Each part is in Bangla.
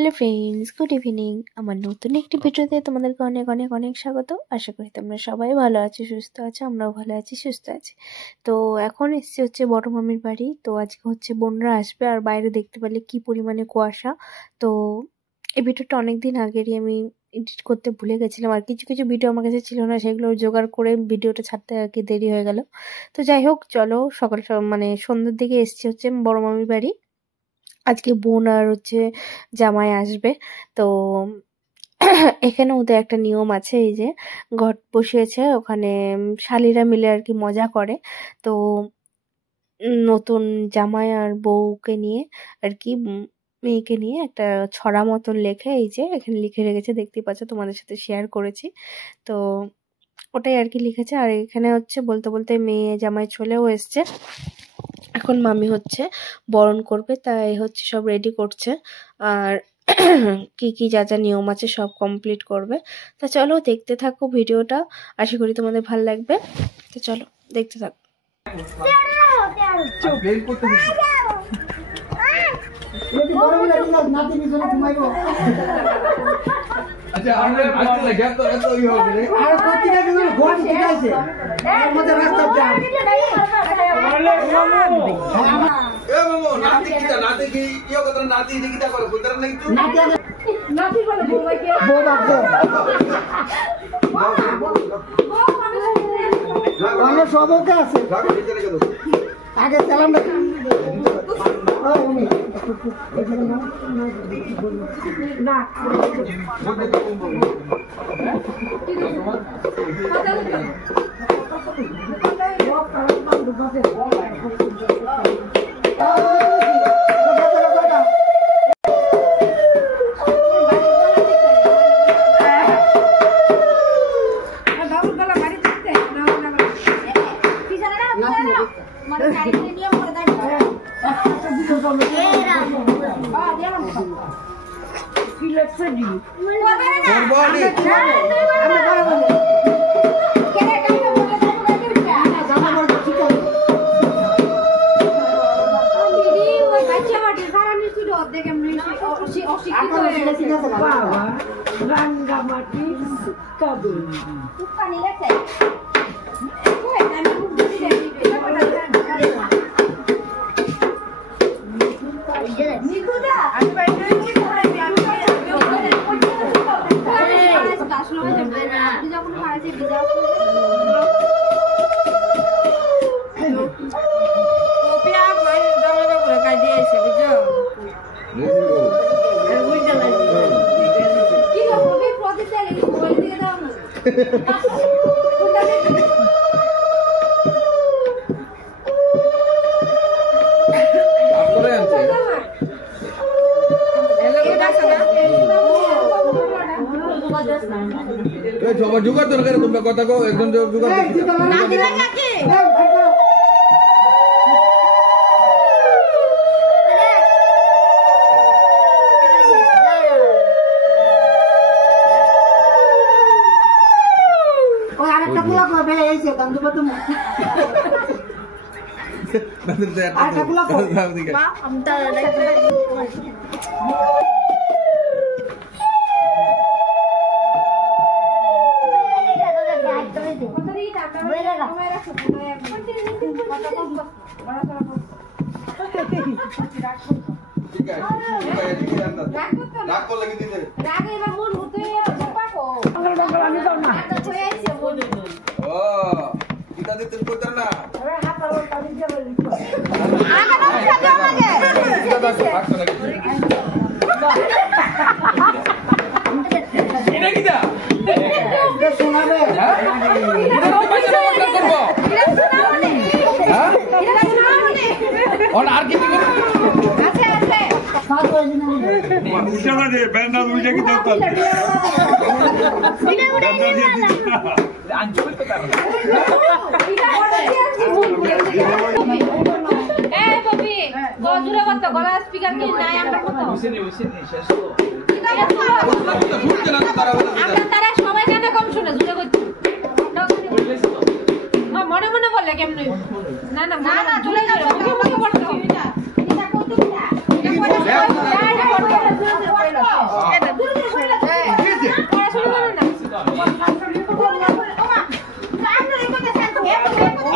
Hello friends, good evening. আমার নতুন একটি ভিডিওতে তোমাদেরকে অনেক অনেক অনেক স্বাগত। আশা করি তোমরা সবাই ভালো আছো, সুস্থ আছো। আমরাও ভালো আছি, সুস্থ আছি। তো এখন এসছি হচ্ছে বড় মামির বাড়ি। তো আজকে হচ্ছে বোনরা আসবে, আর বাইরে দেখতে পেলে কি পরিমাণে কুয়াশা। তো এই ভিডিওটা অনেকদিন আগেরই আমি এডিট করতে ভুলে গেছিলাম, আর কিছু কিছু ভিডিও আমার কাছে ছিল না, সেগুলো জোগাড় করে ভিডিওটা ছাড়তে আর কি দেরি হয়ে গেল। তো যাই হোক, চলো সকাল মানে সন্ধ্যের দিকে এসছি হচ্ছে বড় মামির বাড়ি। আজকে বোন আর হচ্ছে জামাই আসবে। তো এখানে ওদের একটা নিয়ম আছে, এই যে ঘট বসিয়েছে, ওখানে শালিরা মিলে আর কি মজা করে। তো নতুন জামাই আর বউকে নিয়ে আর কি মেয়েকে নিয়ে একটা ছড়া মতন লেখে, এই যে এখানে লিখে রেখেছে, দেখতেই পাচ্ছ, তোমাদের সাথে শেয়ার করেছি। তো ওটাই আর কি লিখেছে। আর এখানে হচ্ছে বলতে বলতে মেয়ে জামাই চলেও এসছে। এখন মামি হচ্ছে বরণ করবে, তাই হচ্ছে সব রেডি করছে। আর কি কি যা যা নিয়ম আছে সব কমপ্লিট করবে। তা চলো দেখতে থাকো ভিডিওটা, আশা করি তোমাদের ভালো লাগবে। তো চলো দেখতে থাকো। আচ্ছা আমরা আসতে লাগে তো এত ই হবে রে আর কতটা দিন ঘর ঠিক আছে এর মধ্যে রাস্তা জাম এ মামু নাতি কি ইও কথা নাতি দিকিটা করে বুঝতার নাই তুই নাতি বলে বউকে বউ বাপ আমরা সবকে আছে আগে সালাম না রাঙ্গামাটি কাবু পানি লাগছে কই আমি মুখ দিয়ে নিকুদা আমি বাইরে কি করে আমি আসলে আপনি যখন খাইছে ভিজা ওপিয়া কই দামা করে কাজ দিয়েছে বুঝছো সবার জোগাড় দরকার, তোমরা কথা কও, একজন জোগাড় না দিলে নাকি ওই আরেকটা গুলো করবে এই যে বন্ধু বন্ধু আরেকটা গুলো করবে মা আমি তো মনে মনে বললে কেমন না না না না চলে যাবে মুখে মুখে বলতে হবে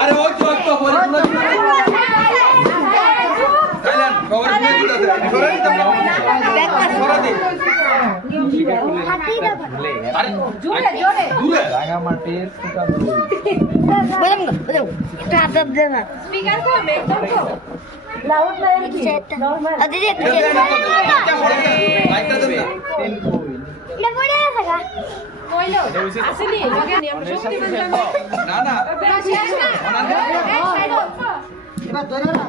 আরে ওই তো একটা বলে কাইলান খবর দিয়ে দিতে সরা দিতে সরা দি আরে জোরে জোরে দূরে জায়গা মাটির সুতা দূরে বলম এটা হাত দে না স্পিকার কো মেকডম কো লাউড লাইন কি দিদি একটা লাইটটা দে না এটা পড়ে আছে কইলো আসেনি লগে নি আমরা শক্তিমান জানো না না এই সাইড এবার ধরে না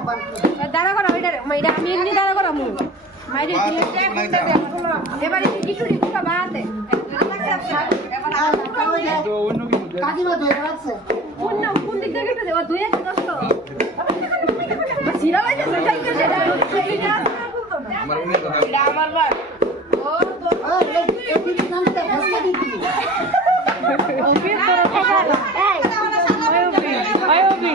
দাঁড়া করা ওইটারে মাইরা আমি এমনি দাঁড়া করা মু মাইরে দিয়ে কোনটা দে এবারে কিছু রিকুটা বাতে এবার তো অন্য কিছু কাকিমা ধরে রাখছে কোন দিক থেকে দে ও দুই আছে দস্ত বাস সিরা বাইতে যাই করে আমার উনি কথা আমার বার ও তো এই দিকে নামতে বসে দিবি ওকে তোরা কথা এই আয়োবি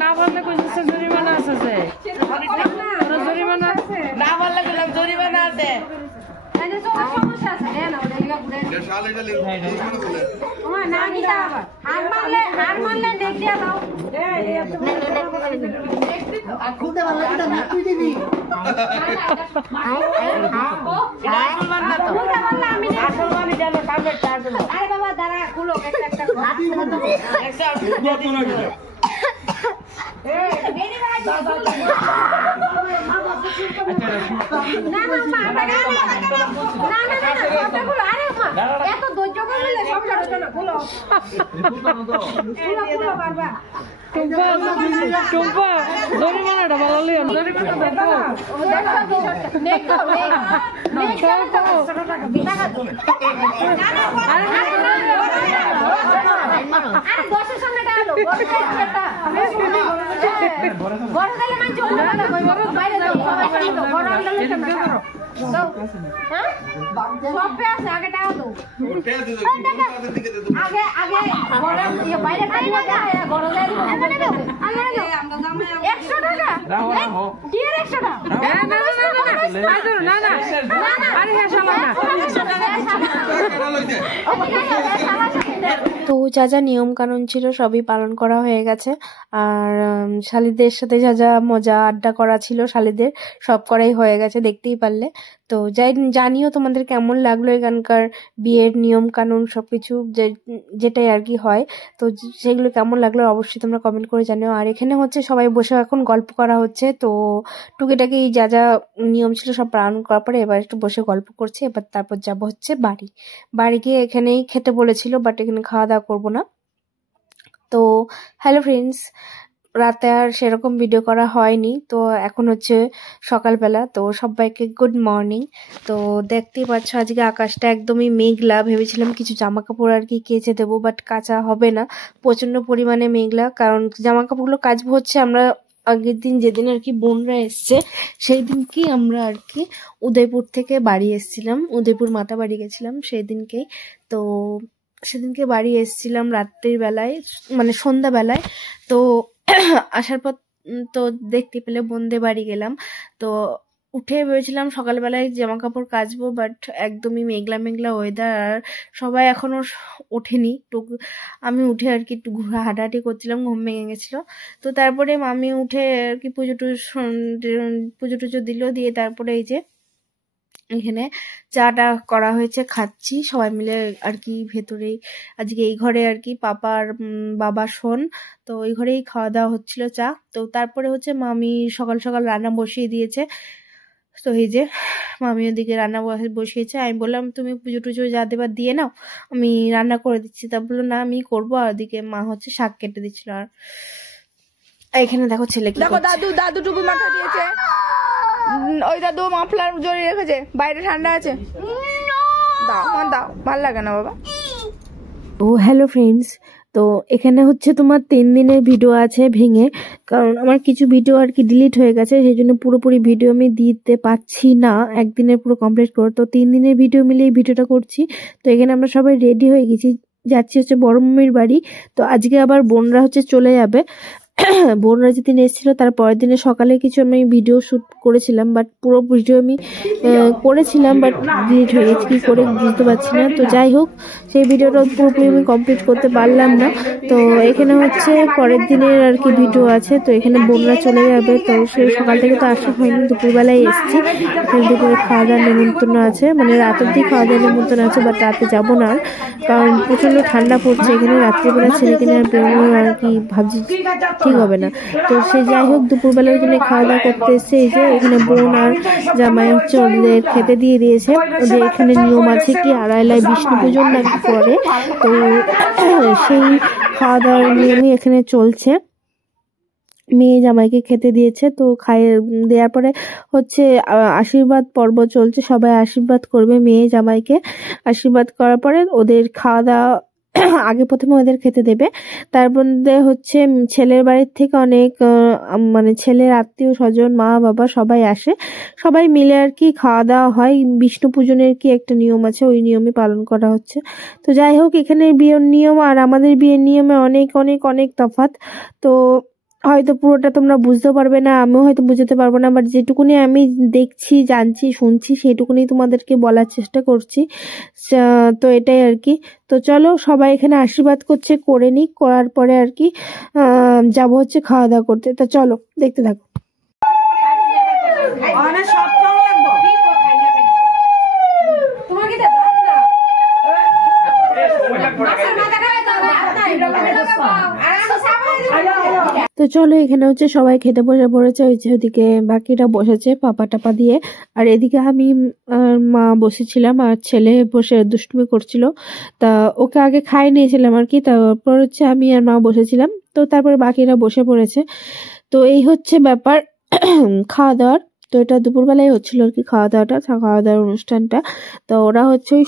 না বললে জরিমানা আছে জরিমানা আছে না বললে জরিমানা আছে বাবা দাঁড়া খুলো একটা এত ধৈর্য করলে সব ছাড়ো না খুলো খুলো পারবা টুম্পা জরিমানাটা ভালো লিও জরিমানা দেখো আরে বসের সামনে ডালো বড় গেলে মান চলে না বাইরে যাও বড় গেলে দাও হ্যাঁ সব পে আছে আগে টাকা দাও আগে আগে বড় এই বাইরে খাইবা যায় বড় গেলে আমরা দাও 100 টাকা কি এর 100 টাকা না আরে হ্যাঁ শালা না তো যা যা নিয়ম কানুন ছিল সবই পালন করা হয়ে গেছে। আর শালিদের সাথে যা যা মজা আড্ডা করা ছিল শালিদের সব করাই হয়ে গেছে, দেখতেই পারলে। তো জানিও তোমাদের কেমন লাগলো এখানকার বিয়ের নিয়ম কানুন সবকিছু যেটাই আর কি হয়, তো সেগুলো কেমন লাগলো অবশ্যই তোমরা কমেন্ট করে জানিও। আর এখানে হচ্ছে সবাই বসে এখন গল্প করা হচ্ছে, তো টুকিটাকি যা যা নিয়ম ছিল সব পালন করার পরে এবার একটু বসে গল্প করছে। এবার তারপর যাবো হচ্ছে বাড়ি গিয়ে এখানেই খেতে বলেছিল, বাট এখানে খাওয়া দাওয়া করবো না। তো হ্যালো ফ্রেন্ডস, রাতে আর সেরকম ভিডিও করা হয়নি, তো এখন হচ্ছে সকালবেলা। তো সবাইকে গুড মর্নিং। তো দেখতেই পাচ্ছ আজকে আকাশটা একদমই মেঘলা, ভেবেছিলাম কিছু জামা কাপড় আর কি কেচে দেবো, বাট কাচা হবে না, প্রচন্ড পরিমাণে মেঘলা। কারণ জামা কাপড়গুলো কাচবো হচ্ছে আমরা আগের দিন যেদিন আর কি বোনরা এসছে সেই দিনকেই আমরা আর কি উদয়পুর থেকে বাড়ি এসেছিলাম, উদয়পুর মাতা বাড়ি গেছিলাম সেই দিনকেই। তো সেদিনকে বাড়ি এসেছিলাম রাত্রির বেলায়, মানে সন্ধ্যাবেলায়। তো আসার পর তো দেখতে পেলে বোনদের বাড়ি গেলাম। তো উঠে ভেবেছিলাম সকালবেলায় জামা কাপড় কাচবো, বাট একদমই মেঘলা মেঘলা ওয়েদার, আর সবাই এখনো ওঠেনি। আমি উঠে আর কি একটু হাঁটাহাঁটি করছিলাম, ঘুম ভেঙে গেছিলো। তো তারপরে মামি উঠে আর কি পুজো টুজো দিল, দিয়ে তারপরে এই যে এখানে চাটা করা হয়েছে, খাচ্ছি সবাই মিলে আর কি ভেতরেই। আজকে এই ঘরে আর কি পাপার বাবা শোন, তো ওই ঘরেই খাওয়া দাওয়া হচ্ছিল চা। তো তারপরে হচ্ছে মামি সকাল সকাল রান্না বসিয়ে দিয়েছে। তো এই যে মামি ওদিকে রান্না বসিয়েছে, আমি বললাম তুমি পুজো টুজো যা দেবার দিয়ে নাও, আমি রান্না করে দিচ্ছি। তা বললো না আমি করবো, আর ওদিকে মা হচ্ছে শাক কেটে দিচ্ছিল। আর এখানে দেখো ছেলে কি দেখো, দাদু টুপি মাথা দিয়েছে, ওই দাদু মাফলার জড়িয়ে রেখেছে, বাইরে ঠান্ডা আছে। দাও ভাল লাগে না বাবা। ও হ্যালো ফ্রেন্ডস, তো এখানে হচ্ছে তোমার 3 দিনের ভিডিও আছে ভেঙে, কারণ আমার কিছু ভিডিও আর কি ডিলিট হয়ে গেছে, সেই জন্য পুরোপুরি ভিডিও আমি দিতে পারছি না, একদিনের পুরো কমপ্লিট করো। তো 3 দিনের ভিডিও মিলে এই ভিডিওটা করছি। তো এখানে আমরা সবাই রেডি হয়ে গেছি, যাচ্ছি হচ্ছে বড় মামির বাড়ি। তো আজকে আবার বোনরা হচ্ছে চলে যাবে, বোনরা যেদিন এসেছিল তার পরের দিনে সকালে কিছু আমি ভিডিও শ্যুট করেছিলাম, বাট পুরো ভিডিও আমি করেছিলাম বাট ডিলিট হয়ে গেছে, কী করে বুঝতে পারছি না। তো যাই হোক, সেই ভিডিওটা পুরোপুরি আমি কমপ্লিট করতে পারলাম না। তো এখানে হচ্ছে পরের দিনের আর কি ভিডিও আছে। তো এখানে বোনরা চলে যাবে, তো সেই সকাল থেকে তো আসা হয়নি, দুপুরবেলায় এসেছি। দুপুরে খাওয়া দাওয়ার নিমন্ত্রণ আছে, মানে রাতের দিকে খাওয়া দাওয়ার নিমন্ত্রণ আছে, বাট রাতে যাবো না কারণ প্রচণ্ড ঠান্ডা পড়ছে এখানে। রাত্রিবেলা ছেলেকে নিয়ে বেরোনো আর কি ভাবছি ঠিক হবে না। তো সে যাই হোক, দুপুরবেলা ওখানে খাওয়া দাওয়া করতে এসছে। এই যে এখানে বোন আর জামাই হচ্ছে ওদের খেতে দিয়ে দিয়েছে। ওদের এখানে নিয়ম আছে কি আড়াইলায় বিষ্ণু পূজন নাকি করে, তো সেই খাওয়া দাওয়ার নিয়মই এখানে চলছে। মেয়ে জামাইকে খেতে দিয়েছে, তো খাইয়ে দেওয়ার পরে হচ্ছে আশীর্বাদ পর্ব চলছে। সবাই আশীর্বাদ করবে মেয়ে জামাইকে। আশীর্বাদ করার পরে ওদের খাওয়া দাওয়া আগে প্রথমে ওদের খেতে দেবে। তার মধ্যে হচ্ছে ছেলের বাড়ির থেকে অনেক মানে ছেলের আত্মীয় স্বজন, মা বাবা সবাই আসে, সবাই মিলে আর কি খাওয়া দাওয়া হয়। বিষ্ণু পূজনের কি একটা নিয়ম আছে, ওই নিয়মই পালন করা হচ্ছে। তো যাই হোক, এখানে বিয়ের নিয়ম আর আমাদের বিয়ের নিয়মে অনেক অনেক অনেক তফাৎ। তো হয়তো পুরোটা তোমরা বুঝতেও পারবে না, আমিও হয়তো বুঝতে পারবো না, বাট যেটুকুনি আমি দেখছি, জানছি, শুনছি সেইটুকুনি তোমাদেরকে বলার চেষ্টা করছি। তো এটাই আর কি। তো চলো, সবাই এখানে আশীর্বাদ করছে, করে নিক, করার পরে আর কি যাবো হচ্ছে খাওয়া দাওয়া করতে। তো চলো দেখতে থাকো। তো চলো, এখানে হচ্ছে সবাই খেতে বসে পড়েছে। ওই যে ওদিকে বাকিরা বসেছে পাপা টাপা দিয়ে, আর এদিকে আমি আর মা বসেছিলাম, আর ছেলে বসে দুষ্টুমি করছিল। তা ওকে আগে খাই নিয়েছিলাম আর কি, তারপর হচ্ছে আমি আর মা বসেছিলাম। তো তারপরে বাকিরা বসে পড়েছে। তো এই হচ্ছে ব্যাপার খাওয়া দাওয়ার। তো এটা দুপুরবেলায় হচ্ছিল আর কি খাওয়া দাওয়ার অনুষ্ঠানটা। তো ওরা হচ্ছে ওই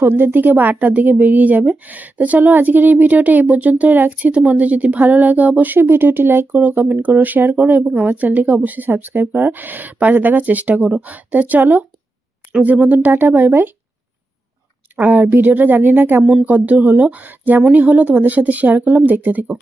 সন্ধ্যের দিকে বা 8টার দিকে বেরিয়ে যাবে। তো চলো, আজকের এই ভিডিওটা এই পর্যন্তই রাখছি। তোমাদের যদি ভালো লাগে অবশ্যই ভিডিওটি লাইক করো, কমেন্ট করো, শেয়ার করো এবং আমার চ্যানেলটিকে অবশ্যই সাবস্ক্রাইব করার পাশে থাকার চেষ্টা করো। তো চলো, আজকের মতন টাটা, বাই বাই। আর ভিডিওটা জানি না কেমন কদ্দূর হলো, যেমনই হলো তোমাদের সাথে শেয়ার করলাম, দেখতে থেকো।